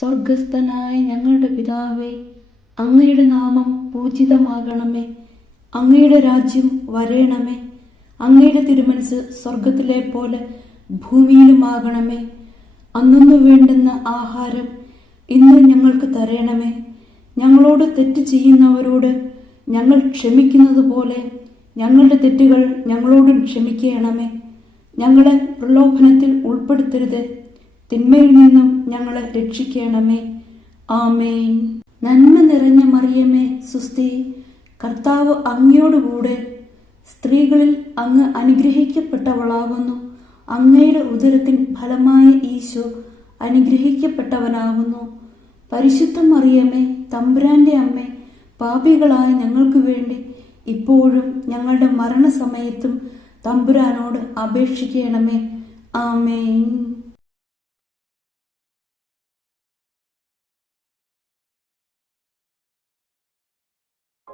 സ്വർഗസ്ഥനായ ഞങ്ങളുടെ പിതാവേ, അങ്ങയുടെ നാമം പൂജിതമാകണമേ. അങ്ങയുടെ രാജ്യം വരേണമേ. അങ്ങയുടെ തിരുമനസ് സ്വർഗത്തിലെ പോലെ ഭൂമിയിലുമാകണമേ. അന്നു വേണ്ടുന്ന ആഹാരം ഇന്ന് ഞങ്ങൾക്ക് തരണമേ. ഞങ്ങളോട് തെറ്റ് ചെയ്യുന്നവരോട് ഞങ്ങൾ ക്ഷമിക്കുന്നത് പോലെ ഞങ്ങളുടെ തെറ്റുകൾ ഞങ്ങളോടും ക്ഷമിക്കണമേ. ഞങ്ങളെ പ്രലോഭനത്തിൽ ഉൾപ്പെടുത്തരുത്, തിന്മയിൽ നിന്നും ഞങ്ങളെ രക്ഷിക്കണമേ. ആമേൻ. നന്മ നിറഞ്ഞ മറിയമേ, സുസ്തി, കർത്താവ് അങ്ങയോടുകൂടെ സ്ത്രീകളിൽ അങ്ങ് അനുഗ്രഹിക്കപ്പെട്ടവളാകുന്നു. അങ്ങയുടെ ഉദരത്തിൻ ഫലമായ ഈശോ അനുഗ്രഹിക്കപ്പെട്ടവനാകുന്നു. പരിശുദ്ധ മറിയമേ, തമ്പുരാന്റെ അമ്മേ, പാപികളായ ഞങ്ങൾക്ക് വേണ്ടി ഇപ്പോഴും ഞങ്ങളുടെ മരണസമയത്തും തമ്പുരാനോട് അപേക്ഷിക്കണമേ. ആമേൻ.